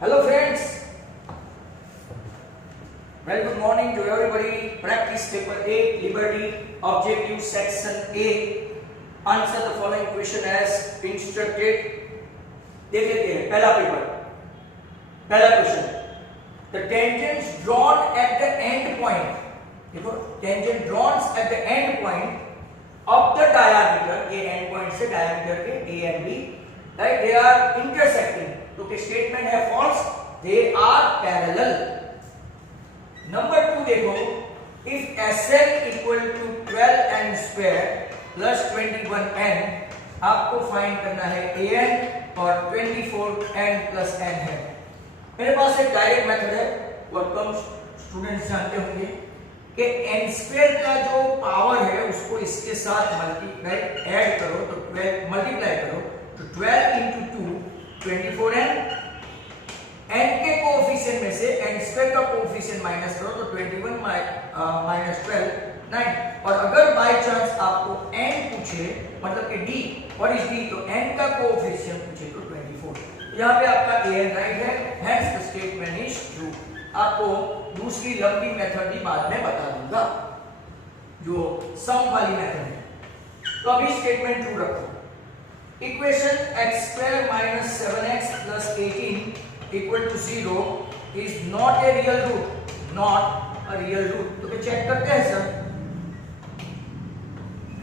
Hello friends, very good morning to everybody. Practice paper 8, Liberty, objective section A. Answer the following question as instructed. देख लेते हैं पहला paper, पहला question. The tangents drawn at the end point, देखो tangent drawn at the end point of the diameter, ये end point से diameter के A and B, right? They are intersecting. तो कि स्टेटमेंट है false, they are parallel. Number 2 देखो, if SN equal to 12n square plus 21n, आपको find करना है AN और 24n plus n है. मेरे पास एक डायरेक्ट मेथड है, और कम स्टूडेंट्स जानते होंगे कि n स्क्वायर का जो पावर है उसको इसके साथ मल्टीप्लाई ऐड करो तो 12 मल्टीप्लाई करो तो 12 into 2 24n, n के कोएफिशिएंट में से n स्क्वायर का कोएफिशिएंट माइनस करो तो 21 माइनस 12 9. और अगर बाय चांस आपको n पूछे, मतलब कि d व्हाट इज d, तो n का कोएफिशिएंट पूछे तो 24. यहाँ पे आपका an राइट है, hence the statement is true. आपको दूसरी लंबी मेथड भी बाद में बता दूंगा जो सम वाली मेथड है. तो अभी स्टेटमेंट ट्रू रखो. Equation x square minus 7x plus 18 equal to 0 is not a real root. Not a real root. तो क्या चेक करते हैं सर.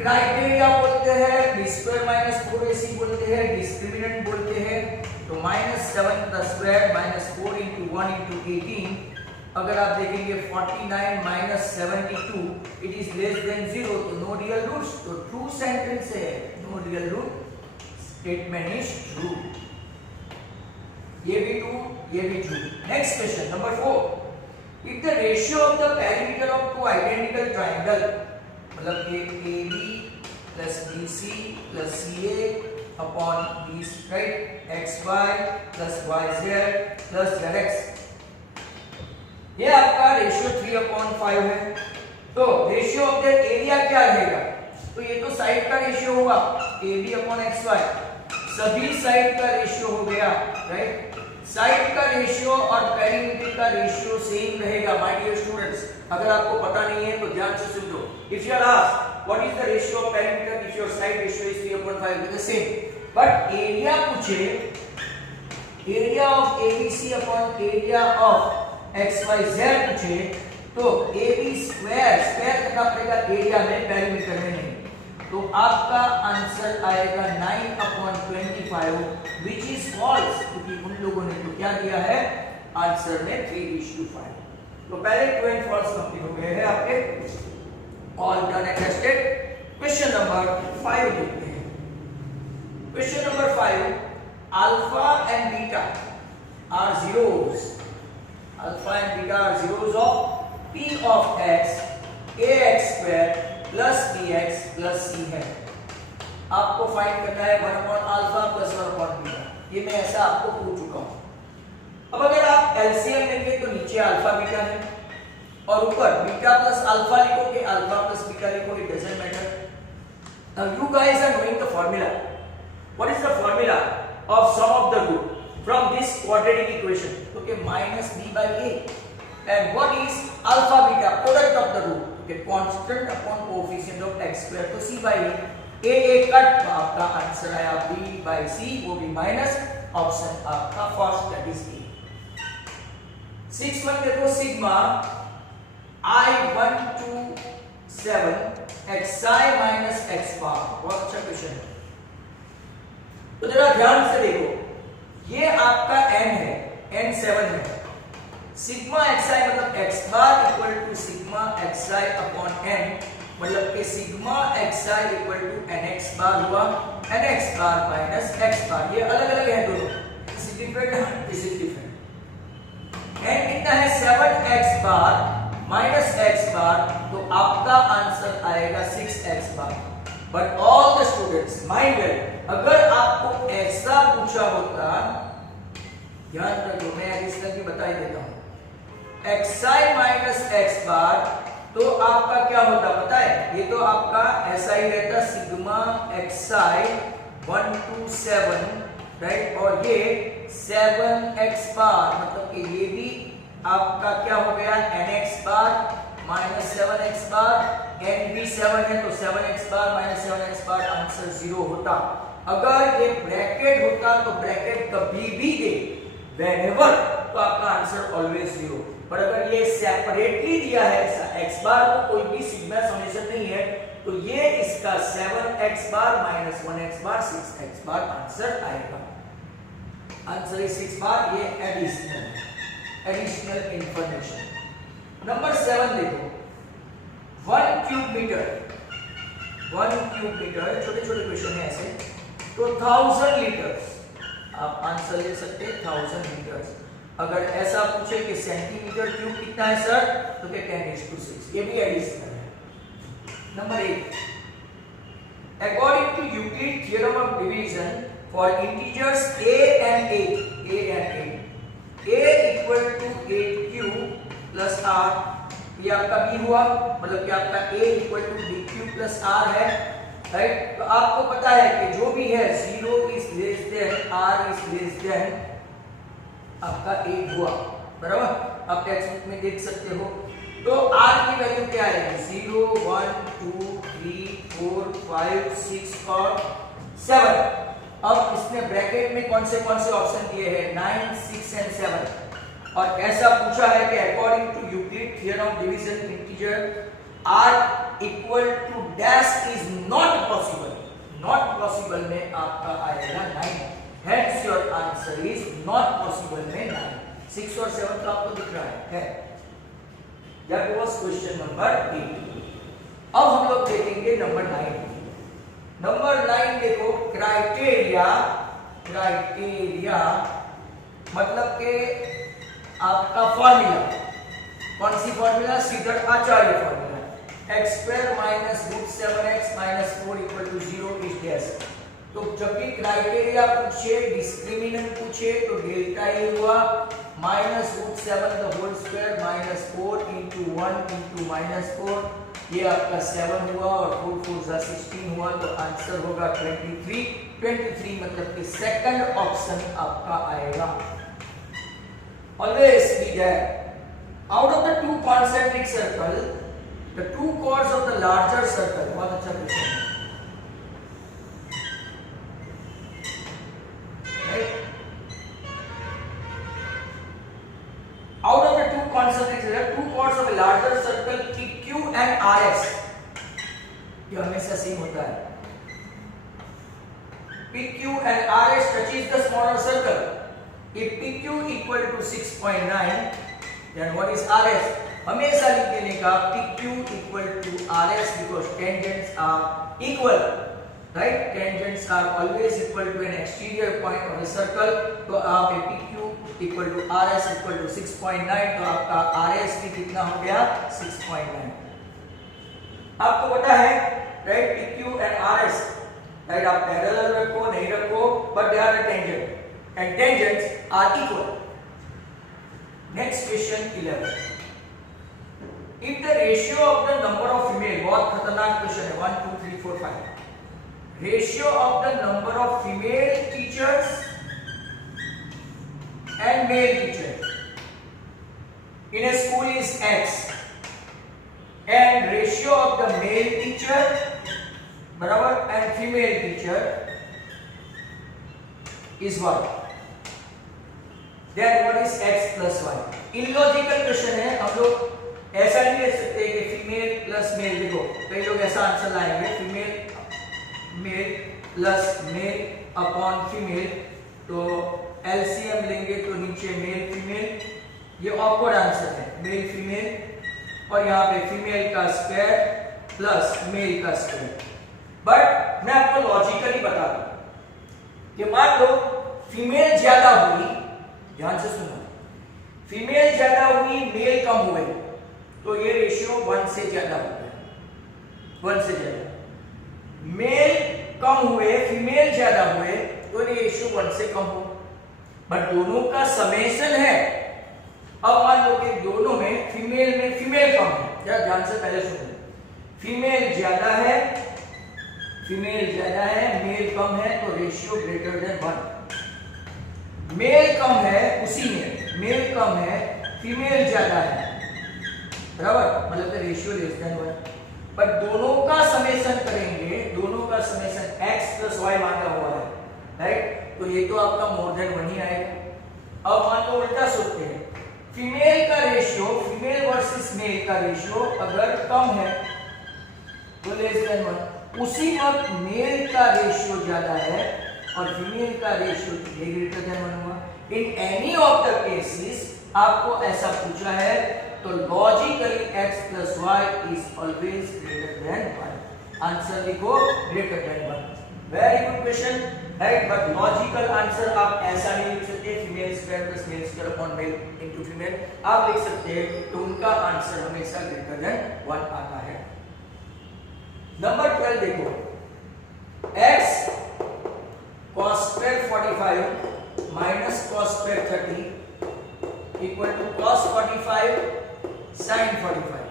क्राइटेरिया बोलते हैं, b square minus 4ac बोलते हैं, डिस्क्रिमिनेंट बोलते हैं. तो -7 का स्क्वायर minus 4 into 1 into 18. अगर आप देखेंगे 49 minus 72 it is less than 0, तो no real roots. तो ट्रू सेंटेंस है, no real root. Statement is true. ये भी true, ये भी true. Next question, number 4. If the ratio of the perimeter of two identical triangle, मतलब कि AB plus BC plus CA upon B, right? XY plus YZ plus ZX. ये आपका ratio 3/5 है. तो रेशियो ऑफ द एरिया क्या रहेगा? तो ये तो साइड का रेशियो होगा, AB upon XY. सभी साइड का रेशियो हो गया, राइट? साइड का रेशियो और पेरीमीटर का रेशियो सेम रहेगा माय डियर स्टूडेंट्स. अगर आपको पता नहीं है तो ध्यान से सुन लो. If you are asked what is the ratio of perimeter if your side ratio is 3/5, it is the same. But area पूछे, area of ABC upon area of XYZ पूछे तो AB स्क्वायर करना पड़ेगा एरिया में, perimeter में नहीं. तो आपका आंसर आएगा 9/25 which is false, क्योंकि उन लोगों ने तो क्या दिया है आंसर में 3:5. तो पहले ट्रू एंड फॉल्स कंप्लीट हो गए हैं आपके. All done and tested. Question number 5 देखते हैं. Question number 5, alpha and beta are zeros. Alpha and beta are zeros of p of x ax square plus bx plus c है. आपको find करना है 1/अल्फा प्लस 1/बीटा. ये मैं ऐसा आपको पूछ चुका हूं. अब अगर आप एलसीएम लेंगे तो नीचे अल्फा बीटा है और ऊपर बीटा प्लस अल्फा लिखोगे, अल्फा प्लस बीटा लिखोगे, it doesn't matter. Now you guys are knowing the formula. What is the formula of sum of the root from this quadratic equation? Okay, -b/a. And what is alpha beta? Product of the root. Okay, constant upon coefficient of x square, तो c by a cut. तो आपका answer आया b/c, वो भी minus. Option आपका first, that is a. 6 में देखो sigma i127 xi minus x bar. बहुत अच्छा क्वेश्चन है. तो जरा ध्यान से देखो, ये आपका n है, n7 है. सिग्मा xi मतलब x bar equal to sigma xi upon n, मतलब कि sigma xi equal to nx bar हुआ, nx bar minus x bar. ये अलग अलग है दोनों, this is different, this is different. n कितना है 7x बार माइनस x बार, तो आपका आंसर आएगा 6x bar. But all the students mind well, अगर आपको ऐसा पूछा होता, ध्यान रखो मैं इस तरह की बता ही देता हूं, xi माइनस x बार, तो आपका क्या होता पता है? ये तो आपका ऐसा ही रहता, सिग्मा xi 127, राइट? और ये 7x बार, मतलब कि ये भी आपका क्या हो गया nx बार माइनस 7x बार, n भी 7 है तो 7x बार माइनस 7x बार, आंसर 0 होता। अगर ये ब्रैकेट होता तो ब्रैकेट कभी भी दे whenever, तो आपका आंसर ऑलवेज 0। पर अगर ये सेपरेटली दिया है x बार को, कोई भी सिग्मा समेशन नहीं है, तो ये इसका 7x बार माइनस 1x बार 6x बार आंसर आएगा। आंसर है 6 बार, ये एडिशनल इंफॉर्मेशन। नंबर 7 देखो, 1 क्यूब मीटर, 1 क्यूब मीटर, छोटे छोटे क्वेश्चन है ऐसे, तो 1000 लीटर्स आप आंसर ले सकते हैं 1000 लीटर्स। अगर ऐसा पूछे कि सेंटीमीटर क्यूब कितना है सर, तो क्या 10⁶, ये भी एडिशनल है। Number 8, according to Euclid theorem of division for integers a and 8, a equal to 8q plus r, ये आपका b हुआ, मतलब कि आपका a equal to bq plus r है, राइट। तो आपको पता है कि जो भी है 0 is less than r is less than आपका 8 हुआ, बराबर। आप टेक्स्ट बुक में देख सकते हो। तो r की वैल्यू क्या आएगी, 0 1 2 3 4 5 6 और 7। अब इसने ब्रैकेट में कौन से ऑप्शन दिए हैं, 9 6 एंड 7, और ऐसा पूछा है कि according to Euclid theorem of division integer r equal to dash is not possible, not possible में आपका आएगा 9, hence your answer is not possible में 9। 6 और 7 तो आपको दिख रहा है। That was question number 8। अब हम लोग देखेंगे नंबर 9। नंबर 9 देखो, क्राइटेरिया, क्राइटेरिया मतलब के आपका फॉर्मूला, कौन सी formula, Shridhar Acharya formula, x² minus √7x minus 4 equal to 0 is dash. तो जब भी क्राइटेरिया पूछे, डिस्क्रिमिनेंट पूछे, तो डेल्टा ए हुआ minus √7 the whole square minus 4 into 1 into minus 4, ये आपका 7 हुआ और 4 4 16 हुआ, तो आंसर होगा 23 मतलब कि सेकंड ऑप्शन आपका आएगा। Always be there out of the two concentric circle the two chords of the larger circle. बहुत अच्छा क्वेश्चन है। Out of the two concentric circles, two chords of a larger circle PQ and RS, ये हमेशा same होता है। PQ and RS touches the smaller circle. If PQ equal to 6.9, then what is RS? हमेशा लिख देने का PQ equal to RS because tangents are equal, right? Tangents are always equal to an exterior point of a circle. तो आप PQ equal to RS equal to 6.9, तो आपका RS भी कितना हो गया 6.9। आपको पता है, right, PQ and RS, right, आप पैरेलल रखो नहीं रखो, but they are the tangent and tangents are equal. Next question 11, if the ratio of the number of female, बहुत खतरनाक क्वेश्चन है, 1 2 3 4 5, ratio of the number of female teachers and male teacher in a school is x, and ratio of the male teacher बराबर and female teacher is y, then what is x plus y? Illogical question है। हम लोग ऐसा नहीं ले सकते कि female plus mail, देखो कई लोग ऐसा आंसर लाएंगे female male plus male upon female, तो एलसीएम लेंगे तो नीचे मेल फीमेल, ये ऑकवर्ड आंसर है, मेल फीमेल, और यहाँ पे फीमेल का स्क्वायर प्लस मेल का स्क्वायर। बट मैं आपको लॉजिकली बता दूं कि मान लो फीमेल ज्यादा हुई, ध्यान से सुनो, फीमेल ज्यादा हुई मेल कम हुए, तो ये रेशियो 1 से ज्यादा हो गया, 1 से ज्यादा। मेल कम हुए फीमेल ज्यादा हुए, तो रेशियो 1 से कम हो, बट दोनों का समेशन है। अब मान लो कि दोनों में फीमेल कम है, क्या ध्यान से पहले सुनो, फीमेल ज्यादा है, मेल कम है, तो रेशियो ग्रेटर देन 1, मेल कम है, उसी में मेल कम है फीमेल ज्यादा है, बराबर, मतलब कि रेशियो लेस देन 1। पर दोनों का समेशन करेंगे, दोनों का समेशन x प्लस वाई मांगा हुआ है, राइट, तो ये तो आपका मोर देन 1 ही आएगा। अब मान लो उल्टा सोचते हैं, फीमेल का रेशियो, फीमेल वर्सेस मेल का रेशियो अगर कम है तो लेस देन 1, उसी वक्त मेल का रेशियो ज्यादा है और फीमेल का रेशियो ग्रेटर देन 1 हुआ। In any of the cases आपको ऐसा पूछा है तो logically x plus y is always greater than 1। Answer लिखो greater than 1। Very good question, right, but logical answer आप ऐसा नहीं लिख सकते female square plus male square upon male into female. आप लिख सकते हैं तो उनका आंसर हमेशा ग्रेटर देन 1 आता है। नंबर 12 देखो, x cos square 45 minus cos square 30 equal to cos 45 sin 45।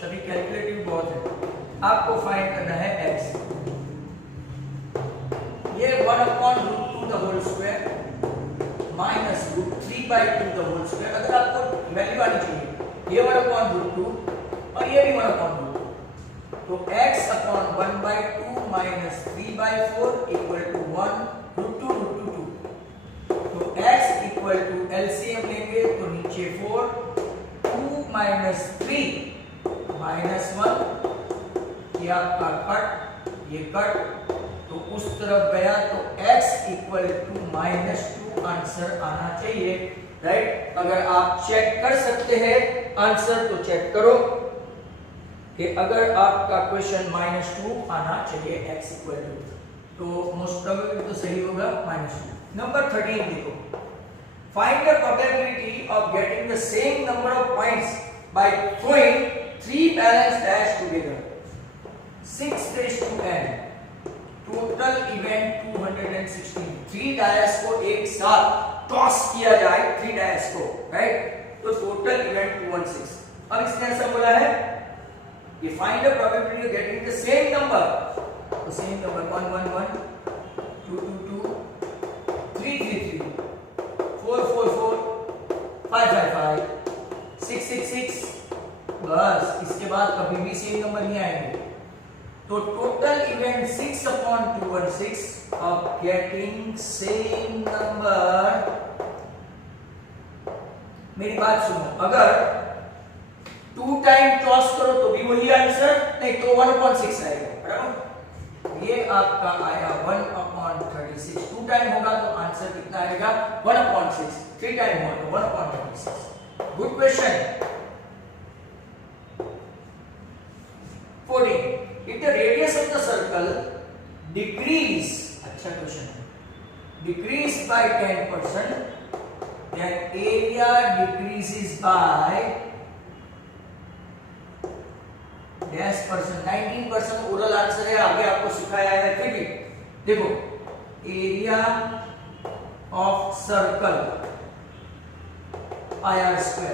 सभी कैलकुलेटिव बहुत है, आपको फाइंड करना है x। ये 1/√2 the whole square minus √3/2 the whole square. अगर आपको वैल्यू आनी चाहिए, ये 1/√2 और ये भी 1/√2, तो x upon 1/2 minus 3/4 equal to 1√2 तो x इक्वल टू एलसीएम लेंगे तो नीचे 4, 2 माइनस 3 माइनस 1, ये आपका कट, ये कट, तो उस तरफ गया तो x इक्वल टू -2 आंसर आना चाहिए, राइट। अगर आप चेक कर सकते हैं आंसर तो चेक करो कि अगर आपका क्वेश्चन -2 आना चाहिए x इक्वल टू, तो मोस्ट प्रोबेबली तो सही होगा -2। नंबर 13 देखो, find the probability of getting the same number of points by throwing 3 balance dash together 6 raised to n। Total event 216, 3 dice को एक साथ टॉस किया जाए, 3 डायस को, राइट, तो टोटल इवेंट 216। अब इसने ऐसा बोला है कि find the probability of getting the same number, तो सेम नंबर 1 1 1 2 2 2 3 3 3 4 4 4 5 5 5 6 6 6, बस इसके बाद कभी भी सेम नंबर नहीं आएंगे। तो total event 6/216 of getting same number. मेरी बात सुनो, अगर 2 टाइम क्रॉस करो तो भी वही आंसर, नहीं तो 1/6 आएगा, बराबर। ये आपका आया 1/36, 2 टाइम होगा तो आंसर कितना आएगा 1/6, 3 टाइम होगा तो 1/36। Good question. 14, if the radius of the circle decrease, अच्छा क्वेश्चन है, decrease by 10%, then area decreases by %, 19%। Oral answer है, आगे आपको सिखाया है, फिर भी देखो, एरिया ऑफ सर्कल πr²,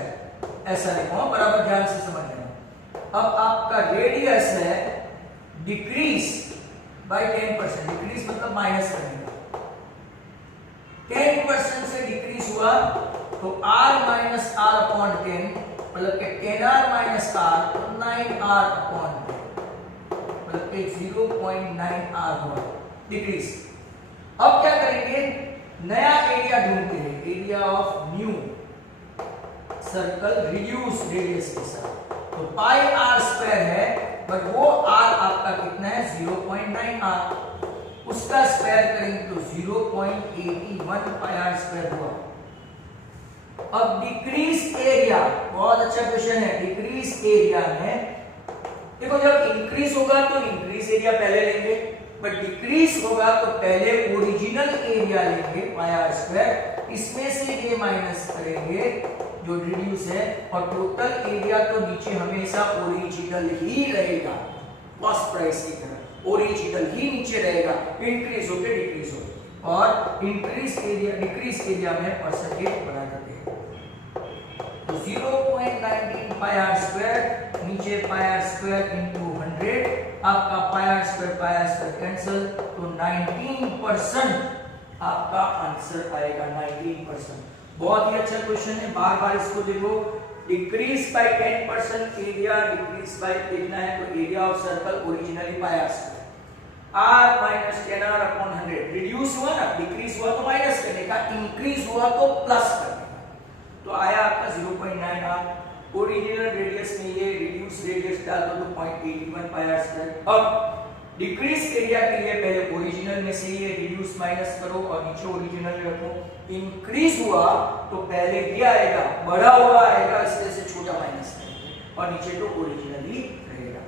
ऐसा लिखो, बराबर ध्यान से समझ लेना। अब आपका रेडियस है डिक्रीज बाय 10%, डिक्रीज मतलब माइनस करने, 10% से डिक्रीज हुआ तो r माइनस r अपॉन 10, मतलब कि 10r माइनस r तो 9r अपॉन 10, मतलब कि 0.9r हुआ डिक्रीज। अब क्या करेंगे, नया एरिया ढूंढते हैं, area of new circle reduce radius के साथ, तो पाई r² है, बट वो r आपका कितना है 0.9r, उसका स्क्वायर करेंगे तो 0.81 पाई r² हुआ। अब डिक्रीज एरिया, बहुत अच्छा क्वेश्चन है, डिक्रीज एरिया में देखो, जब इंक्रीज होगा तो इंक्रीज एरिया पहले लेंगे, बट डिक्रीज होगा तो पहले ओरिजिनल एरिया लेंगे पाई r², इसमें से ये माइनस करेंगे जो रिड्यूस है, और टोटल एरिया तो नीचे हमेशा ओरिजिनल ही रहेगा, कॉस्ट प्राइस की तरह ओरिजिनल ही नीचे रहेगा, इंक्रीज होके डिक्रीज हो, और इंक्रीज एरिया डिक्रीज एरिया में परसेंटेज बढ़ा देते हैं। तो 0.19 पाई r², नीचे पाई r² इंटू 100, आपका पाई r² कैंसिल, तो 19% आपका आंसर आएगा 19%। बहुत ही अच्छा क्वेश्चन है, बार बार इसको देखो। Decrease by 10% area, decrease by देखना है तो एरिया ऑफ सर्कल ओरिजिनली पाया r minus 10r upon 100। Reduce हुआ ना, डिक्रीज हुआ तो माइनस करने का, इंक्रीज हुआ तो प्लस करने का। तो आया आपका 0.9r। ओरिजिनल रेडियस में ये रिड्यूस रेडियस डाल दो तो 0.81 पाया स्क्वायर। अब डिक्रीज एरिया के लिए पहले ओरिजिनल में से ये रिड्यूस माइनस करो और नीचे ओरिजिनल रखो। इंक्रीज हुआ तो पहले क्या आएगा, बड़ा हुआ आएगा, इसमें से छोटा माइनस करेंगे और नीचे तो ओरिजिनल ही रहेगा।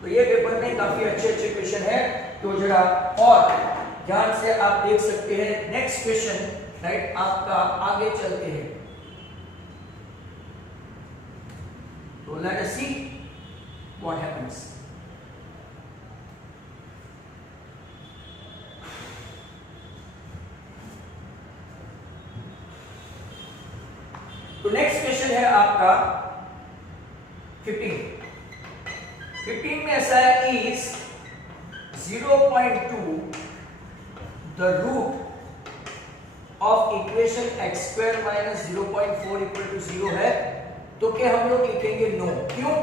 तो ये पेपर में काफी अच्छे अच्छे क्वेश्चन है, तो जरा और ध्यान से आप देख सकते हैं। नेक्स्ट क्वेश्चन राइट आपका, आगे चलते हैं। तो let us see what happens. तो नेक्स्ट क्वेश्चन है आपका 15 में ऐसा है, is 0.2 the root of equation x square minus 0.4 equal to 0 है, तो क्या हम लोग लिखेंगे नो। क्यों?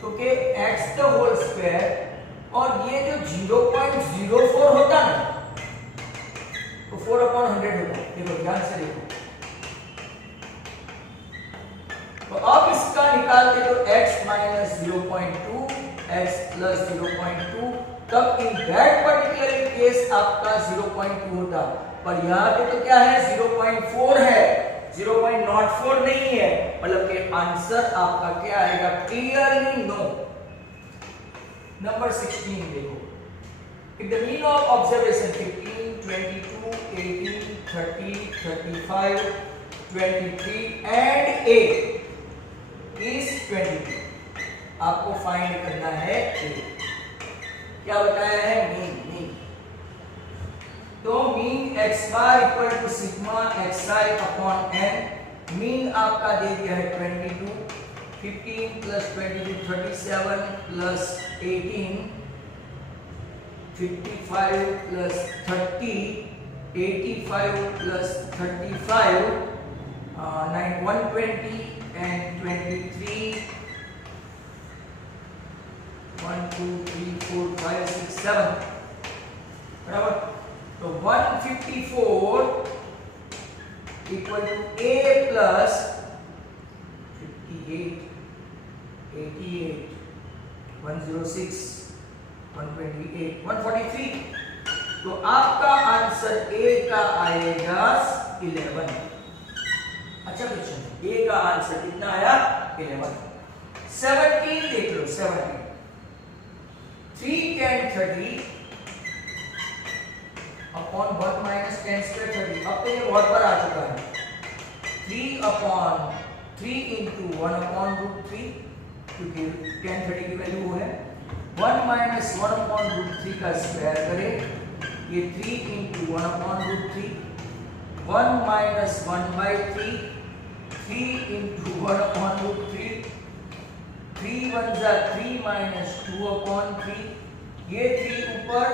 क्योंकि x द होल स्क्वायर और ये जो 0.04 होता ना, तो 4/100 होता। देखो ध्यान से देखो, तो अब इसका निकालते तो x माइनस 0.2 x प्लस 0.2, तब इन दैट पर्टिकुलर केस आपका 0.2 होता, पर यहाँ पे तो क्या है 0.4 है, 0.04 नहीं है, मतलब कि आंसर आपका क्या आएगा, क्लियरली नो। नंबर 16 देखो, if the mean of observation 15, 22, 18, 30, 35, 23 and 8 is 22, आपको फाइंड करना है a। क्या बताया है, मीन। तो mean x bar equal to sigma xi upon n। Mean आपका दे दिया है 22, 15 plus 22 37 plus 18 55 plus 30 85 plus 35 120 and 23 1 2 3 4 5 6 7 बराबर। तो 154 इक्वल टू a प्लस 58 88 106 128 143। तो आपका आंसर a का आएगा 11। अच्छा क्वेश्चन, a का आंसर कितना आया, 11। 17 देख लो, 17 3 10 30 अपॉन 1 माइनस 10 स्क्वायर 30। अब तो ये बहुत बार आ चुका है। 3 अपॉन 3 इंटू 1 अपॉन रूट 3, क्योंकि 10 30 की वैल्यू वो है। 1 माइनस 1 अपॉन रूट 3 का स्क्वायर करें, ये 3 into 1 upon root 3। 1 minus 1 by 3, 3 into 1 upon root 3। 3 1 जा 3 माइनस 2 अपॉन 3, ये 3 ऊपर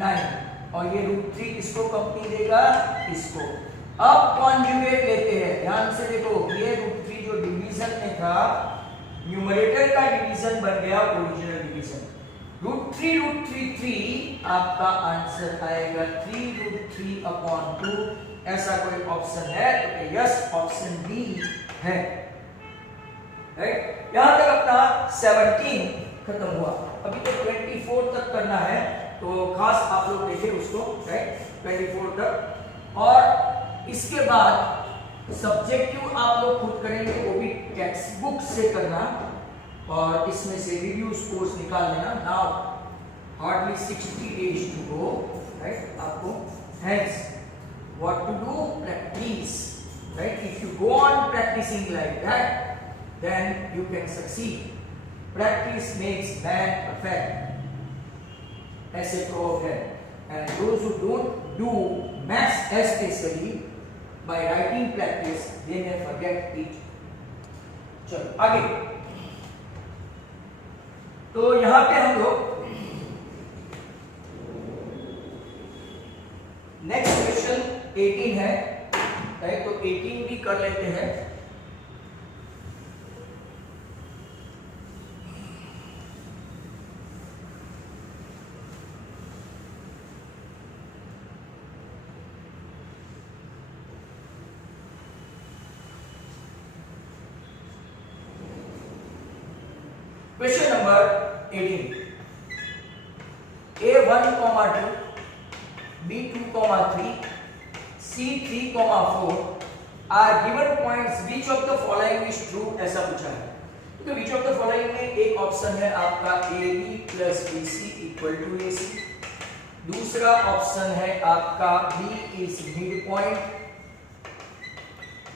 9 और ये रूट 3 किसको कंपनी देगा, इसको। अब कॉन्जुगेट लेते हैं, ध्यान से देखो, ये रूट 3 जो डिवीजन में था, न्यूमरेटर का डिवीजन बन गया ओरिजिनल डिवीजन। रूट 3 3 आपका आंसर आएगा 3 रूट 3 अपॉन 2। ऐसा कोई ऑप्शन है तो यस, ऑप्शन बी है। राइट, यहां तक अपना 17 खत्म हुआ। अभी तो 24 तक करना है, तो खास आप लोग देखें उसको, राइट 24 तक। और इसके बाद सब्जेक्टिव आप लोग खुद करेंगे, वो भी टेक्स्ट बुक से करना और इसमें से रिव्यू स्कोर्स निकाल लेना। Now hardly 60 days to go, right. आपको hence what to do, practice, right. If you go on practising like that, then you can succeed. Practice makes man perfect. ऐसे proverb है, and those who don't do maths especially by writing practice, they may forget it. चलो आगे। तो यहाँ पे हम लोग 18 है, राइट, तो 18 भी कर लेते हैं। Question number 18, A1, 2, B2, 3, C3, 4 are given points, which of the following is true, ऐसा पूछा है। तो which of the following में एक ऑप्शन है आपका AB plus BC equal to AC, दूसरा ऑप्शन है आपका B is midpoint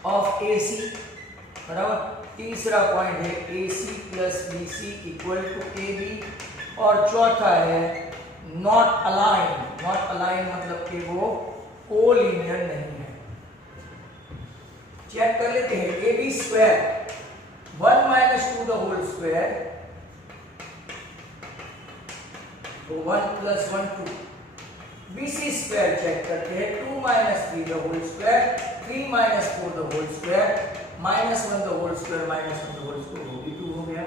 of AC, बराबर, तीसरा पॉइंट है AC plus BC equal to AB, और चौथा है नॉट अलाइन। नॉट अलाइन मतलब कि वो कोलिनियर नहीं है। चेक कर लेते हैं। AB square 1 minus 2 the whole square, तो 1 plus 1 2। BC स्क्वायर चेक करते हैं, 2 minus 3 the whole square, 3 minus 4 the whole square, minus 1 the whole square, minus 1 the whole square, वो भी 2 हो गया।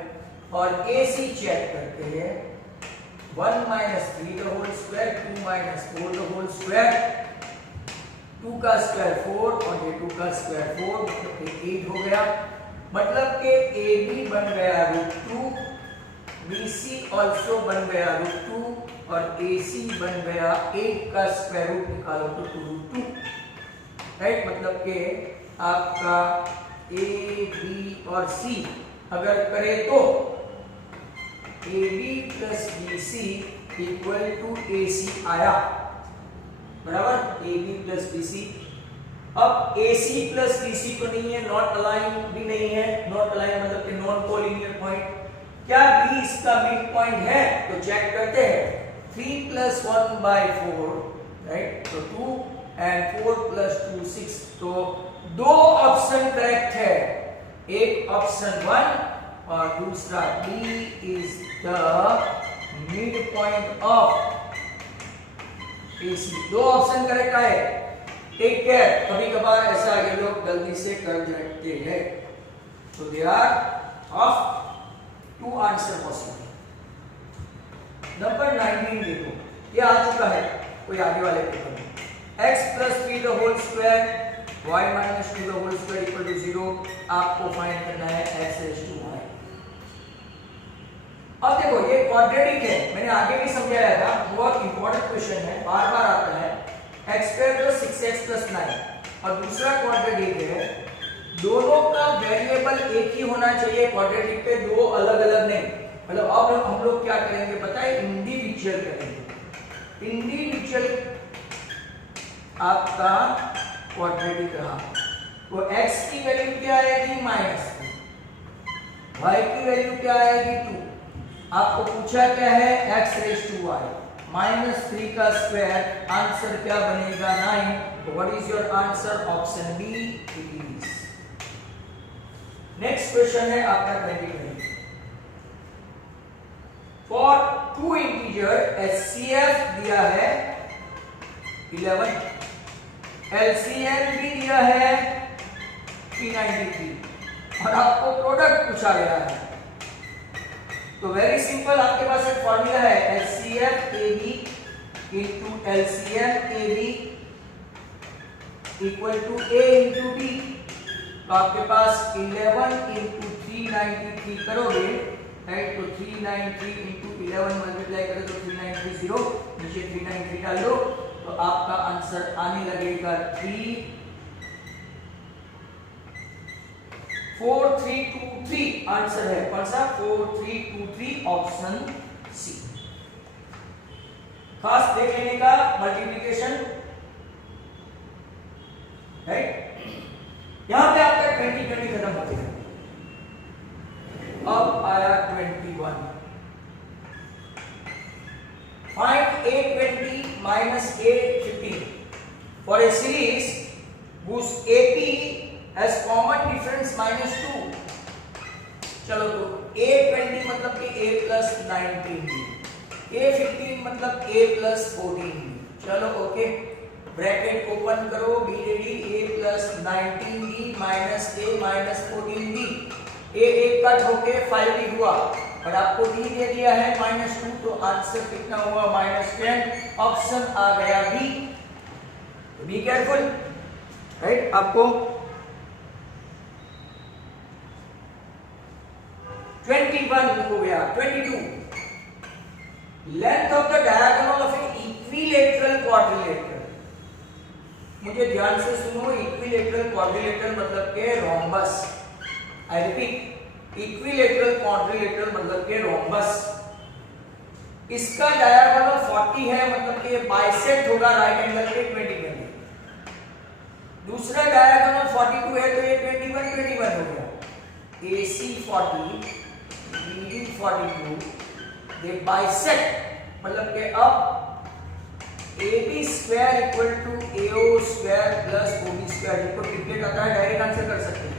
और AC चेक करते हैं, 1 minus 3 the whole square, 2 minus 4 the whole square, 2 का स्क्वायर 4 और ये 2 का स्क्वायर 4, मतलब 8 हो गया। मतलब कि AB बन गया √2, BC ऑल्सो बन गया √2 और AC बन गया 8 का स्क्वायर रूट निकालो तो 2√2, राइट। मतलब कि आपका A, B और C अगर करें तो AB plus BC equal to AC आया, बराबर, AB plus BC। अब AC plus BC तो नहीं है, नॉट अलाइन भी नहीं है। नॉट अलाइन मतलब कि नॉन कोलिनियर पॉइंट। क्या B इसका मिड पॉइंट है? तो चेक करते हैं। 3 plus 1 by 4, राइट, तो 2 and 4 plus 2 6, तो दो ऑप्शन करेक्ट है, एक ऑप्शन 1 और दूसरा B is the midpoint of AC। दो ऑप्शन करेक्ट आए। टेक केयर, कभी कभार ऐसा ये लोग गलती से कर जाते हैं। तो they are of 2 answer possible. Number 19 देखो, ये आ चुका है कोई आगे वाले पेपर में। x plus 3 the whole square, y minus 2 the whole square equal to 0। आपको फाइंड करना है x raised to y। अब देखो ये क्वाड्रेटिक है, मैंने आगे भी समझाया था, बहुत इंपॉर्टेंट क्वेश्चन है, बार बार आता है। x square plus 6x plus 9 और दूसरा क्वाड्रेटिक है, दोनों का वेरिएबल एक ही होना चाहिए क्वाड्रेटिक पे, दो अलग अलग नहीं। मतलब अब हम लोग क्या करेंगे पता है, इंडिविजुअल करेंगे। इंडिविजुअल आपका क्वाड्रेटिक रहा तो x की वैल्यू क्या आएगी -2, y की वैल्यू क्या आएगी 2। आपको पूछा क्या है x रेज़ टू y, -3 का स्क्वायर, आंसर क्या बनेगा 9। What is your answer? Option B it is. Next question है आपका 2020। फॉर 2 इंटीजर HCF दिया है 11, LCM भी दिया है 393 और आपको प्रोडक्ट पूछा गया है। तो वेरी सिंपल, आपके पास एक फॉर्मूला है HCF AB into LCM AB equal to A into B। तो आपके पास 11 into 393 करोगे, राइट, तो 393 into 11 मल्टीप्लाई करें तो 3930, नीचे 393 डाल दो तो आपका आंसर आने लगेगा 4323। आंसर है कौन सा? 4323, ऑप्शन सी। खास देख लेने का मल्टीप्लिकेशन, राइट। यहां पे आपका 20 खत्म हो गया। अब आया 21। Find A20 minus A15 for a series whose AP has common difference -2। चलो तो A20 मतलब कि A plus 19, A15 मतलब A plus 14। चलो ओके, ब्रैकेट ओपन करो, be ready, a plus 19b minus a minus 14b, a एक cut होके 5b हुआ और आपको b दे दिया है -2, तो आंसर कितना हुआ -10, ऑप्शन आ गया बी। Be careful, right. आपको 21 हो गया। 22, length of the diagonal of an equilateral quadrilateral. मुझे ध्यान से सुनो, इक्विलेटरल क्वाड्रिलेटरल मतलब के rhombus. I repeat, equilateral quadrilateral मतलब के रोम्बस। इसका डायगोनल 40 है, मतलब कि बाइसेक्ट होगा राइट एंगल पे 20। दूसरा डायगोनल 42 है, तो ये 21 हो गया। AC 40, BD 42, दे बाइसेक्ट, मतलब कि अब AB square equal to AO square plus OB square, जिसको ट्रिपलेट आता है डायरेक्ट आंसर कर सकते हैं।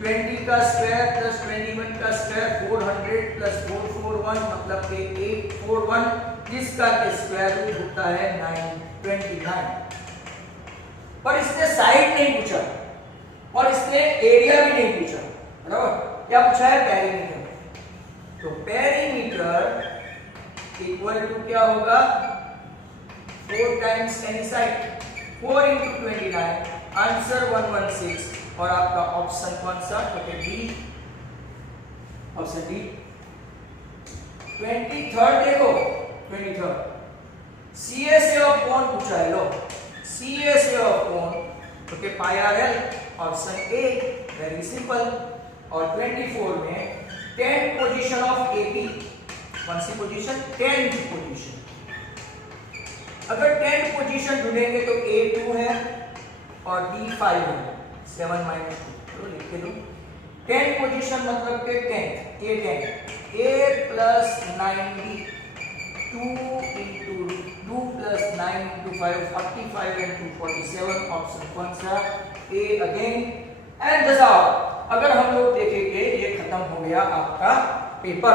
20 का स्क्वायर प्लस 21 का स्क्वायर 400 प्लस 441 मतलब कि 841, जिसका स्क्वायर रूट होता है 929। पर इसने साइड नहीं पूछा और इसने एरिया भी नहीं पूछा, बराबर। क्या पूछा है? पेरीमीटर। तो पेरीमीटर इक्वल टू क्या होगा? 4 times any side, 4 into 29, answer 116। और आपका ऑप्शन कौन सा? तो डी, ऑप्शन डी। 23rd देखो, 23rd CSA ऑफ कोण पूछा है। लो, CSA ऑफ कोण, तो pi r l, option A, very simple. और 24 में 10th पोजीशन ऑफ AP, कौन सी पोजीशन? 10th position. अगर 10th पोजीशन ढूंढेंगे तो A2 है और D5 है, 7 - 2, तो लिख के दो। 10th पोजीशन मतलब के 10th, A10, A plus 9B, 2 into 2 plus 9 into 5, 45 into 47, option कौन सा? A again. एंड दस आउट। अगर हम लोग देखेंगे, ये खत्म हो गया आपका पेपर,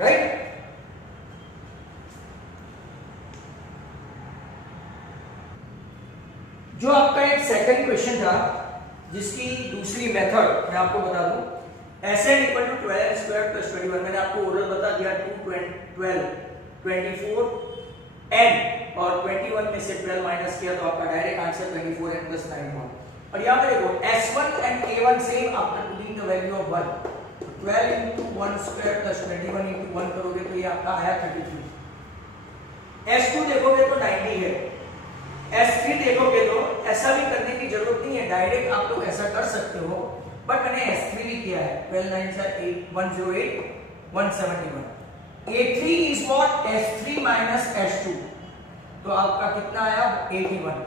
राइट। जो आपका एक सेकंड क्वेश्चन था, जिसकी दूसरी मेथड मैं आपको बता दूं, Sn equal to 12 square plus 21। मैंने आपको ओरल बता दिया, 2 12 24 n और 21 में से 12 माइनस किया तो आपका डायरेक्ट आंसर 24n प्लस 9 हुआ। और यहाँ पे देखो S1 and A1 same, after putting the value of 1, 12 into 1 square plus 21 into 1 करोगे तो ये आपका आया 33। S2 देखोगे तो 90 है, S3 देखोगे तो ऐसा भी करने की जरूरत नहीं है, डायरेक्ट आप लोग ऐसा कर सकते हो, बट मैंने S3 भी किया है। 12 9 8 108 171। A3 is what? S3 minus S2, तो आपका कितना आया? 81।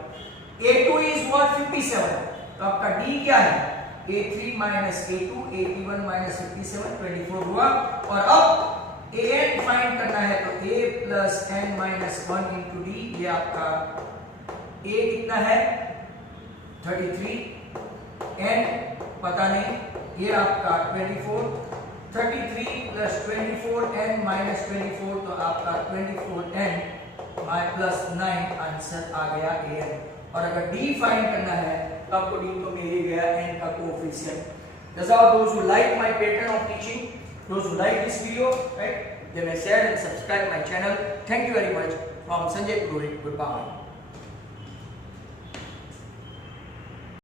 A2 is what? 57, तो आपका D क्या है? A3 minus A2, 81 minus 57, 24 हुआ। और अब AN फाइंड करना है, तो A plus N minus 1 into D, ये आपका A कितना है? 33, N पता नहीं, ये आपका 24, 33 plus 24 N minus 24, तो आपका 24N प्लस 9, आंसर आ गया AN। और अगर D फाइंड करना है तो आपको D तो मिल ही गया, N का coefficient. That's how those who like my pattern of teaching, those who like this video, right, they may share and subscribe my channel. Thank you very much. From Sanjay Purohit. Goodbye.